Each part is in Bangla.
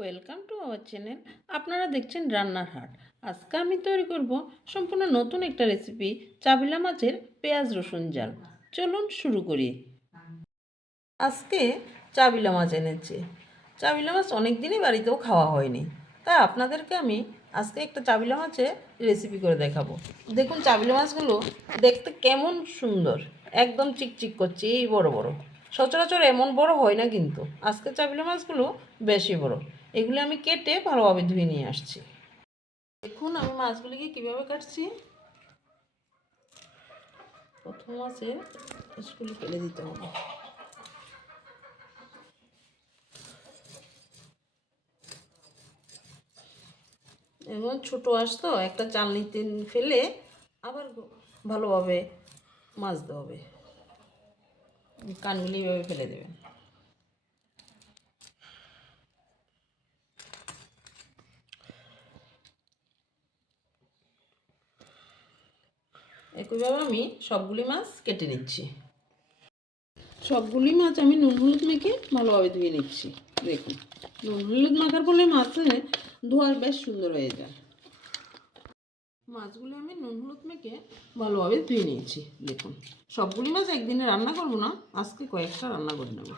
Welcome to our channel. আপনারা দেখছেন রান্নার হাট। আজকে আমি তৈরি করব সম্পূর্ণ নতুন একটা রেসিপি চাবিলা মাছের পেঁয়াজ রসুন জাল। চলুন শুরু করি। আজকে চাবিলা মাছ এনেছি। চাবিলা মাছ অনেক দিনই বাড়িতেও খাওয়া হয়নি। তাই আপনাদেরকে আমি আজকে একটা চাবিলা মাছের রেসিপি করে দেখাবো। দেখুন চাবিলা মাছগুলো দেখতে কেমন সুন্দর। একদম চিকচিক করছে, এই বড় বড়। সচরাচর এমন বড় হয় না কিন্তু। আজকে চাবিলা মাছগুলো বেশি বড়। এগুলো আমি কেটে ভালোভাবে ধুয়ে নিয়ে আসছি। দেখুন আমি মাছগুলিকে কীভাবে কাটছি। প্রথম মাছে মাছগুলি ফেলে দিতে হবে। এবং ছোটো আঁশ তো, একটা চালনিতে ফেলে আবার ভালোভাবে মাজতে হবে। কানগুলি এভাবে ফেলে দেবেন। একইভাবে আমি সবগুলি মাছ কেটে নিচ্ছি। সবগুলি মাছ আমি নুন হলুদ মেখে ভালোভাবে ধুয়ে নিচ্ছি। দেখুন, নুন হলুদ মাখার ফলে মাছে ধোয়ার বেশ সুন্দর হয়ে যায়। মাছগুলি আমি নুন হলুদ মেখে ভালোভাবে ধুয়ে নিয়েছি। দেখুন, সবগুলি মাছ একদিনে রান্না করব না, আজকে কয়েকটা রান্না করে নেব।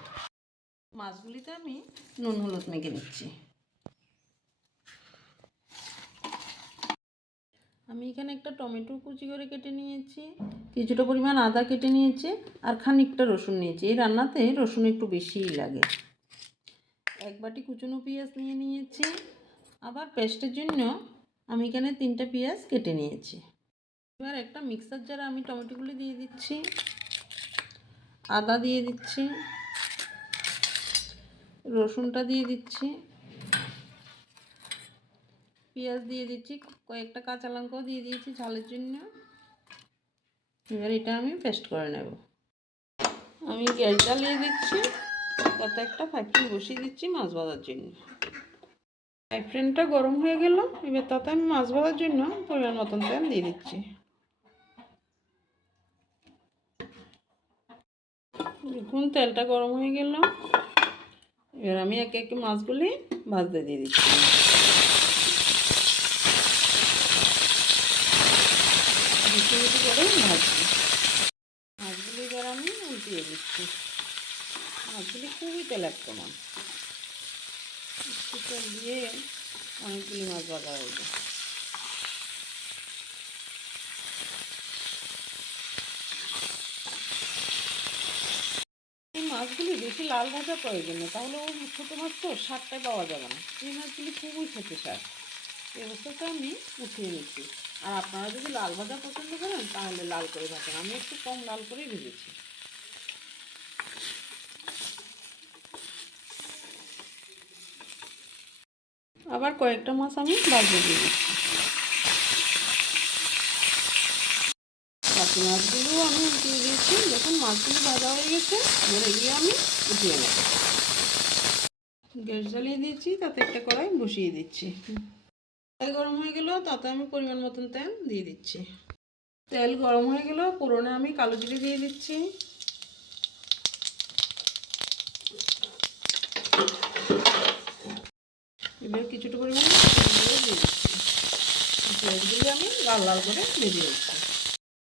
মাছগুলিতে আমি নুন হলুদ মেখে নিচ্ছি। আমি এখানে একটা টমেটো কুচি করে কেটে নিয়েছি, কিছুটা পরিমাণ আদা কেটে নিয়েছি আর খানিকটা রসুন নিয়েছি। এই রান্নাতে রসুন একটু বেশিই লাগে। এক বাটি কুচনো পেঁয়াজ নিয়ে নিয়েছি। আবার পেস্টের জন্য আমি এখানে তিনটা পেঁয়াজ কেটে নিয়েছি। এবার একটা মিক্সার জারে আমি টমেটোগুলি দিয়ে দিচ্ছি। আদা দিয়ে দিচ্ছি। রসুনটা দিয়ে দিচ্ছি। পেঁয়াজ দিয়ে দিচ্ছি কয়েকটা কাঁচা লঙ্কাও দিয়ে দিয়েছি ঝালের জন্য। এবার এটা আমি পেস্ট করে নেব। আমি গ্যাস জ্বালিয়ে দিচ্ছি। তাতে একটা ফ্যাক্টরি বসিয়ে দিচ্ছি মাছ ভাজার জন্য। ফ্রাই ফ্রেনটা গরম হয়ে গেল। এবার তাতে আমি মাছ ভাজার জন্য পরিমাণ মতন তেল দিয়ে দিচ্ছি। দেখুন, তেলটা গরম হয়ে গেল। এবার আমি একে একে মাছগুলি ভাজতে দিয়ে দিচ্ছি। বেশি করে ভাজছি মাছগুলি এবার আমি উল্টিয়ে দিচ্ছি। মাছগুলি খুবই তেলাক্ত মাছ একটু তেল দিয়ে অনেকগুলি মাছ হয়ে যায় এই মাছগুলি বেশি লাল ভাজা প্রয়োজন না তাহলে ওই ছোটো মাছ তো স্বাদটাই পাওয়া যাবে না। এই মাছগুলি খুবই খেতে স্বাদ। এই অবস্থাটা আমি উঠিয়ে নিচ্ছি। আর আপনারা যদি লাল ভাজা পছন্দ করেন, তাহলে লাল করে ভাজেন। আমি একটু কম লাল করেই ভেজেছি। আবার কয়েকটা মাছ আমি বাজিয়ে দিয়ে দিচ্ছি। বাকি মাছগুলো আমি উঠিয়ে দিয়েছি। যখন মাছগুলো ভাজা হয়ে গেছে। এবার গিয়ে আমি উঠিয়ে নেব। গ্যাস জ্বালিয়ে দিয়েছি, তাতে একটা কড়াই বসিয়ে দিচ্ছি। তেল গরম হয়ে গেল, তাতে আমি পরিমাণ মতন তেল দিয়ে দিচ্ছি। তেল গরম হয়ে গেল পুরোনে আমি কালো জিরে দিয়ে দিচ্ছি। এবার কিছুটা পরিমাণ দিয়ে দিচ্ছি। পেঁয়াজগুলি আমি লাল লাল করে ভেজে দিচ্ছি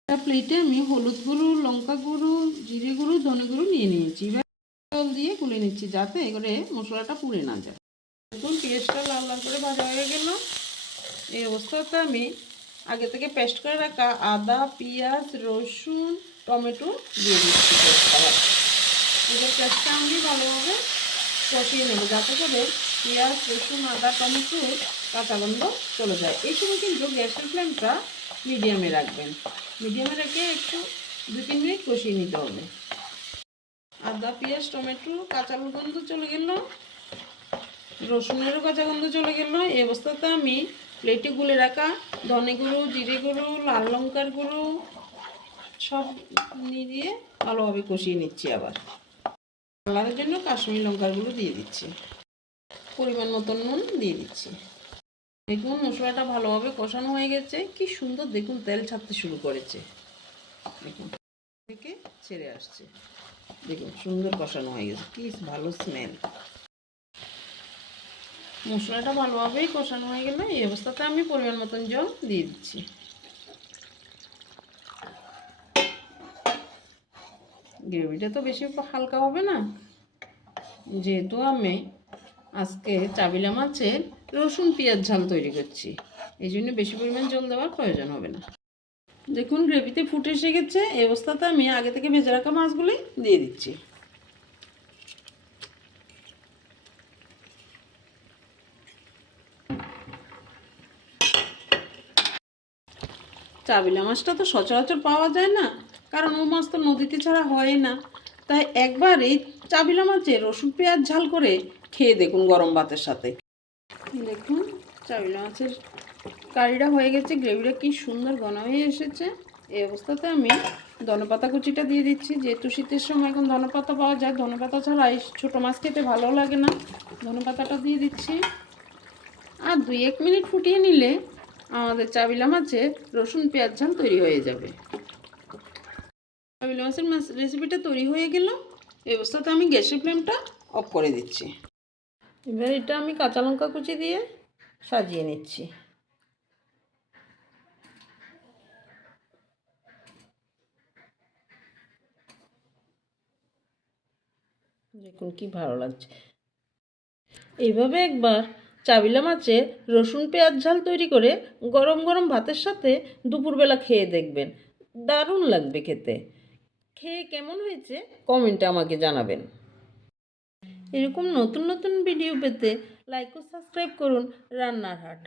একটা প্লেটে আমি হলুদ গুঁড়ো, লঙ্কা গুঁড়ো, জিরে গুঁড়ো, ধনে গুঁড়ো নিয়ে নিয়েছি। এবার জল দিয়ে গুলে নিচ্ছি যাতে করে মশলাটা পুড়ে না যায়। পেঁয়াজটা লাল লাল করে ভাজা হয়ে গেল। এই অবস্থাতে আমি আগে থেকে পেস্ট করে রাখা আদা, পেঁয়াজ, রসুন, টমেটো দিয়ে দিচ্ছি এবার পেস্টটা আমি ভালোভাবে কষিয়ে নেব যাতে করে পেঁয়াজ, রসুন, আদা, টমেটো কাঁচা গন্ধ চলে যায়। এই সময় কিন্তু গ্যাসের ফ্লেমটা মিডিয়ামে রাখবেন। মিডিয়ামে রেখে একটু দু, তিন মিনিট কষিয়ে নিতে হবে। আদা, পেঁয়াজ, টমেটো কাঁচা গন্ধ চলে গেল। রসুনেরও কাঁচা গন্ধ চলে গেল। এই অবস্থাতে আমি প্লেটে গুলে রাখা ধনে গুঁড়ো, জিরে গুঁড়ো, লাল লঙ্কার গুঁড়ো, সব নিয়ে দিয়ে ভালোভাবে কষিয়ে নিচ্ছি আবার। কালারের জন্য কাশ্মীরি লঙ্কার গুঁড়ো দিয়ে দিচ্ছি। পরিমাণ মতন নুন দিয়ে দিচ্ছি। দেখুন মশলাটা ভালোভাবে কষানো হয়ে গেছে। কি সুন্দর দেখুন তেল ছাড়তে শুরু করেছে। দেখুন, থেকে ছেড়ে আসছে। দেখুন, সুন্দর কষানো হয়ে গেছে। কি ভালো স্মেল মশলাটা ভালোভাবেই কষানো হয়ে গেলে এই অবস্থাতে আমি পরিমাণ মতন জল দিয়ে দিচ্ছি। গ্রেভিটা তো বেশি হালকা হবে না। যেহেতু আমি আজকে চাবিলা মাছের রসুন পেঁয়াজ ঝাল তৈরি করছি, এই জন্য বেশি পরিমাণ জল দেওয়ার প্রয়োজন হবে না। দেখুন, গ্রেভিতে ফুটে এসে গেছে, এই অবস্থাতে আমি আগে থেকে ভেজে রাখা মাছগুলি দিয়ে দিচ্ছি। চাবিলা মাছটা তো সচরাচর পাওয়া যায় না, কারণ ও মাছ তো নদীতে ছাড়া হয় না। তাই একবার এই চাবিলা মাছের রসুন, পেঁয়াজ ঝাল করে খেয়ে দেখুন গরম ভাতের সাথে। দেখুন, চাবিলা মাছের কারিটা হয়ে গেছে, গ্রেভিটা কি সুন্দর ঘন হয়ে এসেছে। এই অবস্থাতে আমি ধনেপাতা কুচিটা দিয়ে দিচ্ছি। যেহেতু শীতের সময় এখন ধনেপাতা পাওয়া যায়, ধনেপাতা ছাড়া এই ছোটো মাছ খেতে ভালো লাগে না। ধনেপাতাটা দিয়ে দিচ্ছি। আর দুই এক মিনিট ফুটিয়ে নিলে আমাদের চাবিলা মাছের রসুন, পেঁয়াজ, ঝাল তৈরি হয়ে যাবে। চাবিলা মাছের মাছ রেসিপিটা তৈরি হয়ে গেল। এই অবস্থাতে আমি গ্যাসের ফ্লেমটা অফ করে দিচ্ছি। এবার এটা আমি কাঁচা লঙ্কা কুচি দিয়ে সাজিয়ে নিচ্ছি। দেখুন কি ভালো লাগছে। এইভাবে একবার চাবিলা মাছের রসুন পেঁয়াজ ঝাল তৈরি করে গরম গরম ভাতের সাথে দুপুরবেলা খেয়ে দেখবেন। দারুণ লাগবে খেতে। খেয়ে কেমন হয়েছে কমেন্টে আমাকে জানাবেন। এরকম নতুন নতুন ভিডিও পেতে লাইক ও সাবস্ক্রাইব করুন রান্নার হাট।